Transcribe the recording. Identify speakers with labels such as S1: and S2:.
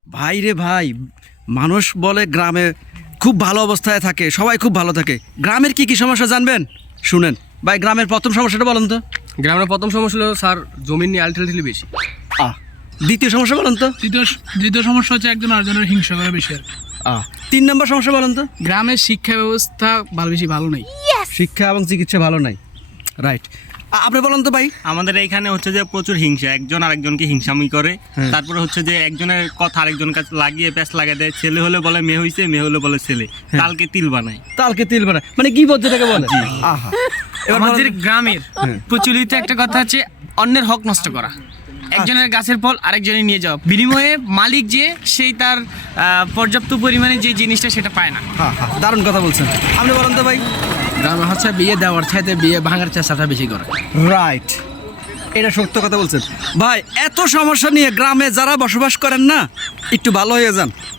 S1: ভাই রে ভাই, মানুষ বলে গ্রামে খুব ভালো অবস্থায় থাকে, সবাই খুব ভালো থাকে। গ্রামের কি কি সমস্যা জানবেন? শুনেন ভাই, গ্রামের প্রথম সমস্যাটা বলেন তো।
S2: গ্রামের প্রথম সমস্যা হলো স্যার জমির নিয়ে আলটিমেটলি বেশি।
S1: দ্বিতীয় সমস্যা বলেন তো।
S3: দ্বিতীয় সমস্যা হচ্ছে একজন আরেকজনের হিংসা করে বেশি আর কি।
S1: 3 নম্বর সমস্যা বলেন তো।
S3: গ্রামের শিক্ষা ব্যবস্থা বেশি ভালো নেই।
S1: শিক্ষা এবং চিকিৎসা ভালো নাই। রাইট, আপনি বলেন তো ভাই।
S4: আমাদের এইখানে হচ্ছে যে প্রচুর হিংসা, একজন আরেকজনকে হিংসামি করে। তারপরে হচ্ছে যে একজনের কথা আরেকজন কাছে লাগিয়ে প্যাঁচ লাগিয়ে দেয়। ছেলে হলে বলে মেয়ে হইছে, মেয়ে হলে বলে ছেলে। তালকে তিল বানায়।
S1: তালকে তিল বানায় মানে কি বলতে থাকে বলে। আহা, এবার
S5: আমাদের গ্রামের প্রচলিত একটা কথা হচ্ছে অন্যের হক নষ্ট করা, একজনের গাছের ফল আরেকজনে নিয়ে যাওয়া, বিনিময়ে মালিক যে সেই তার পর্যাপ্ত পরিমাণে যে জিনিসটা সেটা পায় না।
S1: হ্যাঁ হ্যাঁ, দারুণ কথা বলছেন। আপনি বলেন তো ভাই।
S2: গ্রামে হচ্ছে বিয়ে দেওয়ার চাইতে বিয়ে ভাঙার চেষ্টাটা বেশি করে।
S1: রাইট, এটা সত্য কথা বলছেন ভাই। এত সমস্যা নিয়ে গ্রামে যারা বসবাস করেন না, একটু ভালো হয়ে যান।